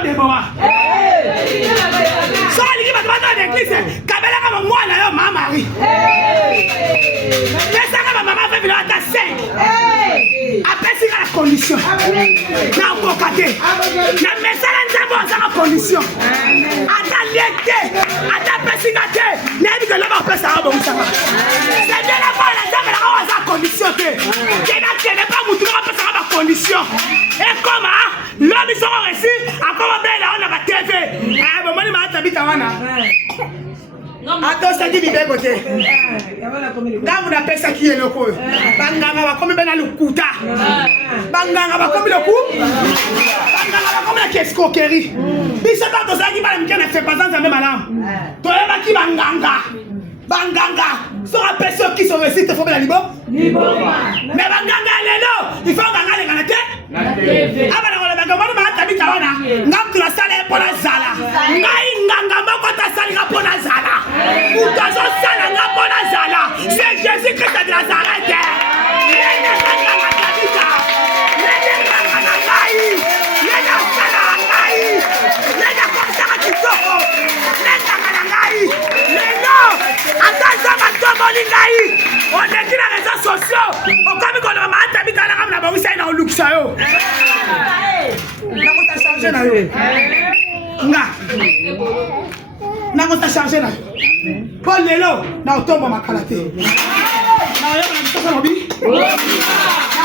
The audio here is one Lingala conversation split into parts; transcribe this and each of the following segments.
to Déborah. So aliki bato bato na église kabelaka mwana yo mama Marie. Pesaka ba mama fait ata 5. Apesi la condition. Na kokate. Na mesala nzambo za condition. Ata lete, ata pesika te. Na bi que là ba pesa ba musaka. C'est de la bonne nzambo la za condition te. Kena pas mutu ba pesa ba condition. Et comment l'homme sont réussi à comment bien là on a ba TV. Ah bon moni ma tabita wana. Attends, ça dit bien côté. Quand vous appelez ça qui est le coup, Banganga va comme ben le kuta. Banganga va comme le coup. Banganga va comme la escroquerie. Bishop dans ça qui va me faire fait pas dans même alarme. Toi là qui banganga. Banganga. Sont appelés ceux qui sont réussis te faut bien la libo. Mais banganga les non, il faut banganga les ganaté. Ah ben on va comment ma tabita wana. Ngam tu la salle pour la zala. Ngai nganga moko ta salle pour la zala. C'est Jésus-Christ de Nazareth. On est dit les réseaux sociaux. On comme qu'on a habité la rame la barre, ça on look ça yo. Na ko changer na yo. Nga. Na ko changer na yo. Paul lelo na otomba makalate. Na yo na mtoto mobi. Na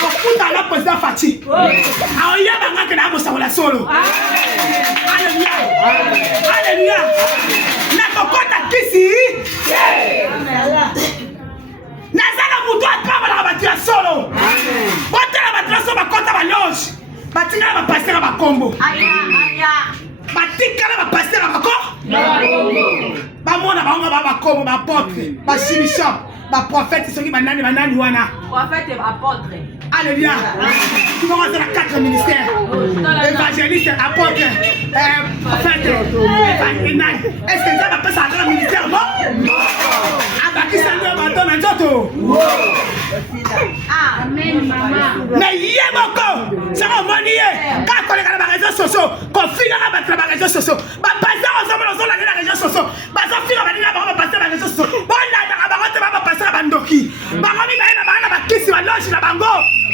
okuta la président Fati. Aoya banga ke na mo sabola solo. Alléluia. Alléluia. Na kokota kisi. Nazala mutu ataba la batia solo. Bota la batia solo bakota ba loge. Batinga ba passer ba combo. Aya. Batika la ba passer ba ko. Bamona baonga ba kombo ba apôtre, ba bishop, ba prophète soki banani wana. Prophète et apôtre. Alléluia. Tu vas rentrer dans 4 ministères. Évangéliste, apôtre, prophète, évangéliste. Est-ce que ça va passer à un ministère, non? Abaki Sando Baton et Joto. Amen, maman. Mais yemoko, ça va monier. Quand on est dans les réseaux sociaux, qu'on finit à battre les réseaux sociaux, bah passer ensemble dans les réseaux sociaux, bah ça finit à battre les réseaux sociaux. Bon là, on va passer à Bandoki. Bah on va kisi wa loge na bango.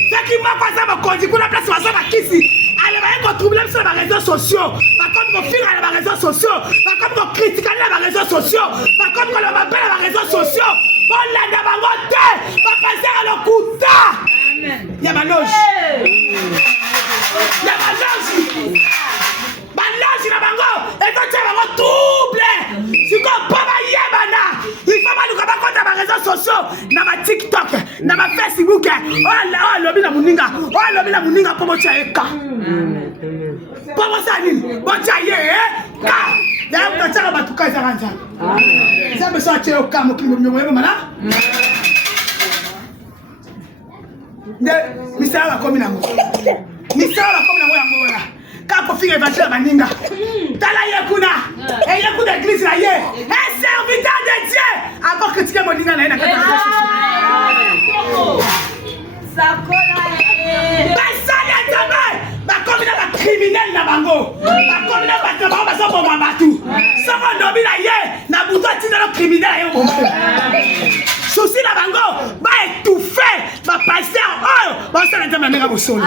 C'est qui m'a passé ma conduit pour la place wa ça kisi. Allez va être troublé sur les réseaux sociaux. Pas comme qu'on finit à les réseaux sociaux, pas comme qu'on critique les réseaux sociaux, pas comme qu'on va appeler les réseaux sociaux. Bon là na bango te, va passer à l'okuta. Amen. Ya ma loge. Ya ma loge. Baloge na bango, et quand tu vas bango troublé. Si qu'on pas ba yebana, il faut pas nous compter les réseaux sociaux, na ma TikTok, na ma Facebook. Oh lobi na muninga, pour eka. Pour ça nini? Bocha ye ka. Ya mtachaka batuka za kanja. Ça me soit au cas mo kimbo mala. De misala komi na mo. Misala komi na mo ya ngona. Quand on évangile baninga. Tala yekuna. Et yekuna église la ye. Un serviteur de Dieu. Encore critiquer moninga na kata. Sakola. Basali ataba. Ba comme na ba criminel na bango. Ba comme na ba bango ba so bomba batu. So ko ndobi na ye. Na buto tina no criminel yo bomba. Souci na bango ba étouffé. Ba passer oh. Ba ça na tama na bosolo.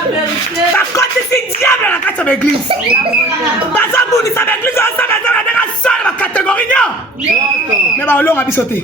Par contre, c'est diable la carte de l'église. Par exemple, vous dites à l'église, on s'en va dans la catégorie. Mais on l'a sauté.